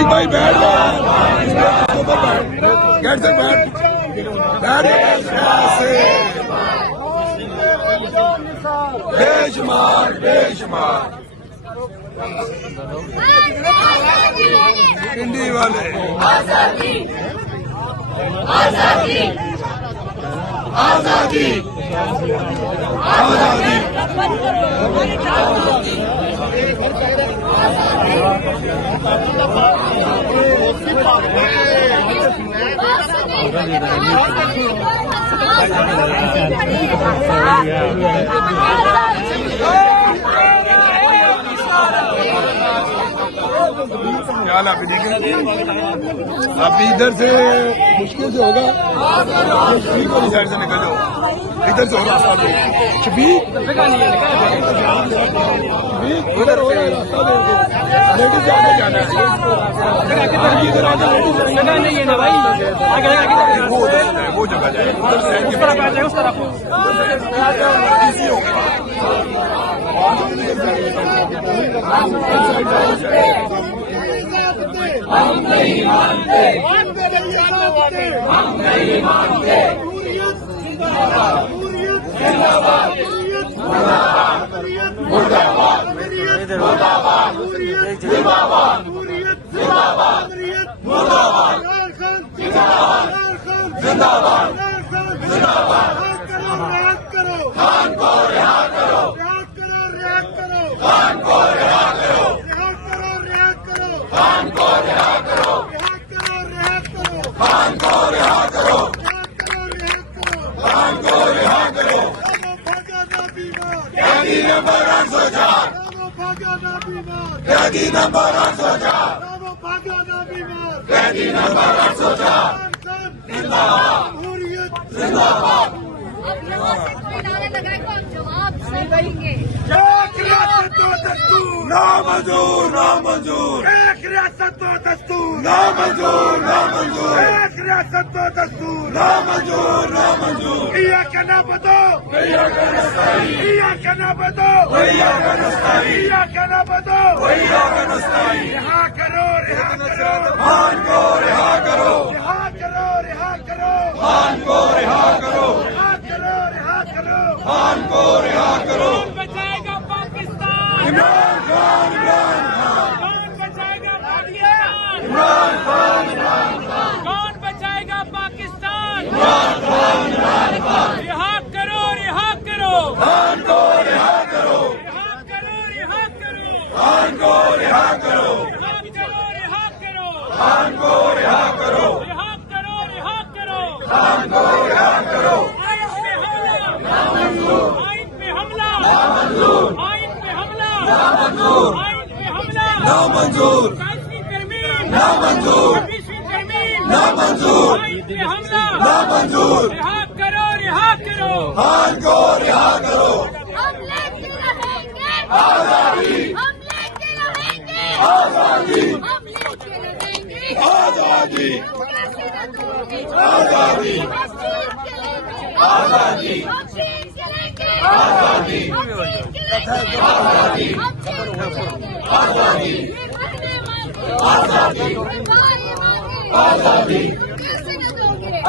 अतीक भाई बैठ गेट से बैठ बेशुमार बेशुमार पिंडी वाले आजादी आजादी आजादी आजादी क्या अभी देखें अभी इधर से मुश्किल से होगा शबीर वाली साइड से निकल जाओ इधर से हो रास्ता दो शबीर उधर हो रास्ता दे लेडीज आगे जाना है इधर आगे लेडीज नहीं है ना भाई वो जगह जाए उस तरफ हम नहीं मानते हम नहीं मानते जिंदाबाद मुर्दाबाद मुर्दाबाद जिंदाबाद जिंदाबाद मुर्दाबाद जिंदाबाद जिंदाबाद खान को रिहा करो खान को रिहा करो खान को रिहा करो खान को रिहा करो खान को रिहा करो कैदी नंबर 804 कैदी नंबर 804 कैदी नंबर 804 जिंदाबाद जिंदाबाद नामंजूर नामंजूर एक रियासत व दस्तूर नामंजूर नामंजूर एक रियासत व दस्तूर नामंजूर नामंजूर इय्याक नअबुदु व इय्याक नस्तईन इय्याक नअबुदु व इय्याक नस्तईन इय्याक नअबुदु व इय्याक नस्तईन रिहा करो खान को रिहा करो रिहा करो खान को रिहा करो खान को रिहा करो बचाएगा पाकिस्तान इमरान खान कौन बचाएगा पाकिस्तान इमरान खान कौन बचाएगा पाकिस्तान इमरान खान रिहा करो खान को रिहा करो खान को रिहा करो खान को रिहा करो खान को रिहा करो आइन पे हमला नामंजूर नामंजूर नामंजूर नामंजूर रिहा करो खान को रिहा करो हम लेके रहेंगे आजादी हम लेके रहेंगे आजादी हम लेके रहेंगे आजादी आजादी आजादी आजादी आजादी आजादी आजादी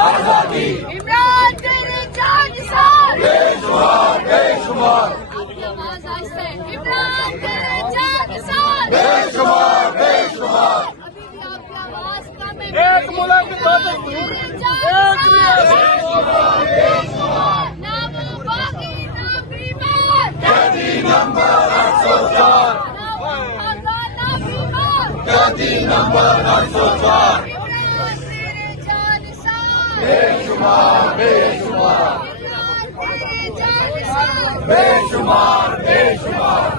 आजादी इमरान तेरे जान साथ बेशुमार बेशुमार आवाज आहिस्ता है इमरान तेरे जान साथ बेशुमार बेशुमार अभी भी आपकी आवाज कम है एक मुल्क दो दस्तूर एक बेशुमार ना वो बाकी ना बीमार कैदी नंबर 804 कैदी नंबर 804 बेशुमार बेशुमार बेशुमार बेशुमार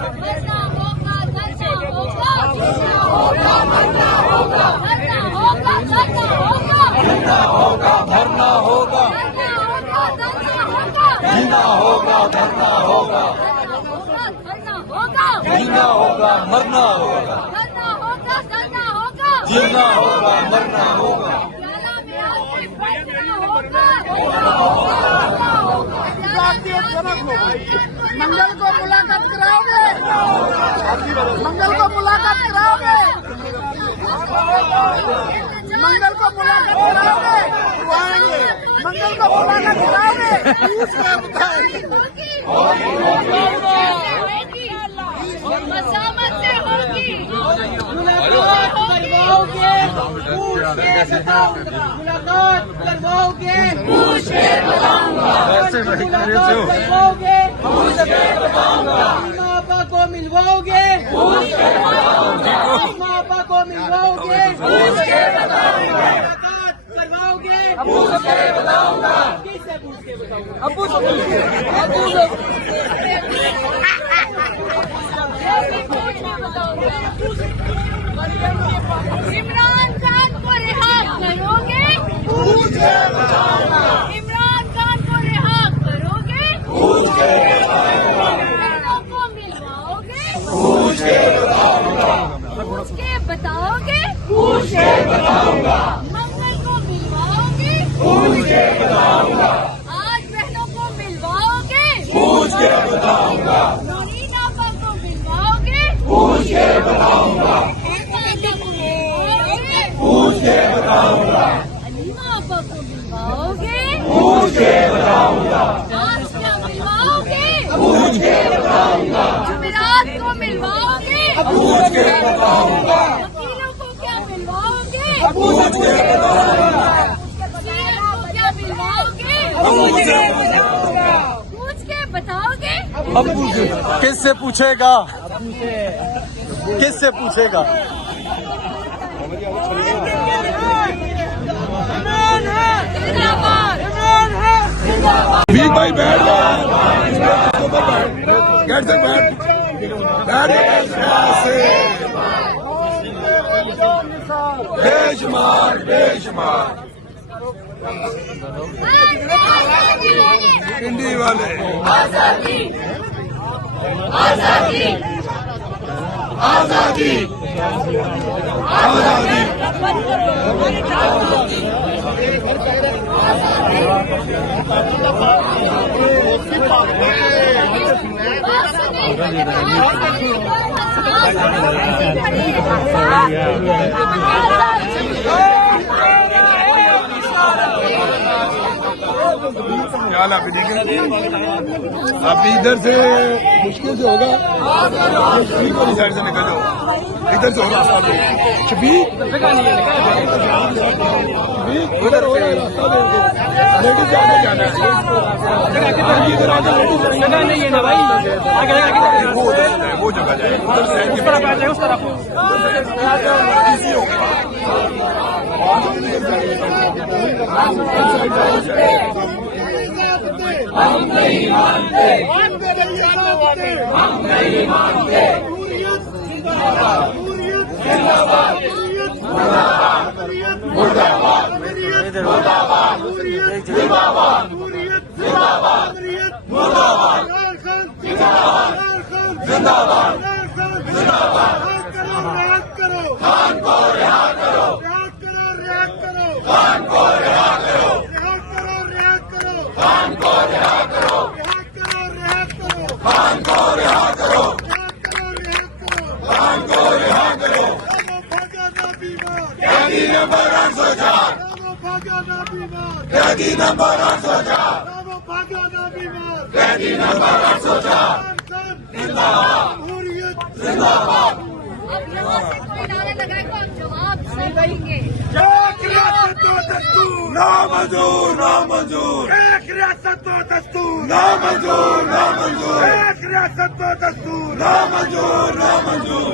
मरना होगा जिंदा होगा भरना होगा जिंदा होगा भरना होगा जिंदा होगा मरना होगा जिंदा होगा मरना होगा मंगल को मुलाकात कराओगे मंगल को मुलाकात कराओगे मंगल को मुलाकात कराओगे, मंगल को मुलाकात कराओगे, मसामत से होगी, मुलाकात करवाओगे, मुलाकात करवाओगे, मापा को मिलवाओगे, मापा को मिलवाओगे, मुलाकात करवाओगे, किससे पूछ के बताऊंगा, अब्बू से इमरान खान को रिहा करोगे, इमरान खान को रिहा करोगे, बहनों को मिलवाओगे, पूछ के बताओगे, मंगल को मिलवाओगे, आज बहनों को मिलवाओगे, नौरीन आपा को मिलवाओगे, अलीमा आपा को मिलवाओगे, आज क्या मिलवाओगे, जुमेरात को मिलवाओगे, वकीलों को क्या मिलवाओगे, सीएम को क्या मिलवाओगे, पूछ के बताओगे, किससे पूछेगा, किससे पूछेगा? बीक भाई बैठ जाओ, गेट से बैठ बेशुमार बेशुमार पिंडी वाले आजादी आजादी आजादी आजादी क्या हाल अभी देखें, अभी इधर से मुश्किल से होगा, शबीर वाली साइड से निकल जाओ, इधर से हो रास्ता दो, शबीर उधर हो रास्ता दे, लेडीज आगे जाना है, इधर आगे लेडीज नहीं है ना भाई, वो जगह जाए, उधर से उस तरफ आ जाए, उस तरफ इजी होगा। हम नहीं मानते, हम नहीं मानते, जिंदाबाद मुर्दाबाद मुर्दाबाद जिंदाबाद जिंदाबाद मुर्दाबाद जिंदाबाद जिंदाबाद खान को रिहा करो, खान को रिहा करो, खान को रिहा करो, खान को रिहा करो, खान को रिहा करो, कैदी नंबर 804, कैदी नंबर 804, कैदी नंबर 804, जिंदाबाद जिंदाबाद। अब यहाँ से कोई नारे लगाए तो हम जवाब से देंगे। एक रियासत दो दस्तूर नामंजूर नामंजूर, एक रियासत दो दस्तूर नामंजूर नामंजूर, एक रियासत दो दस्तूर नामंजूर नामंजूर,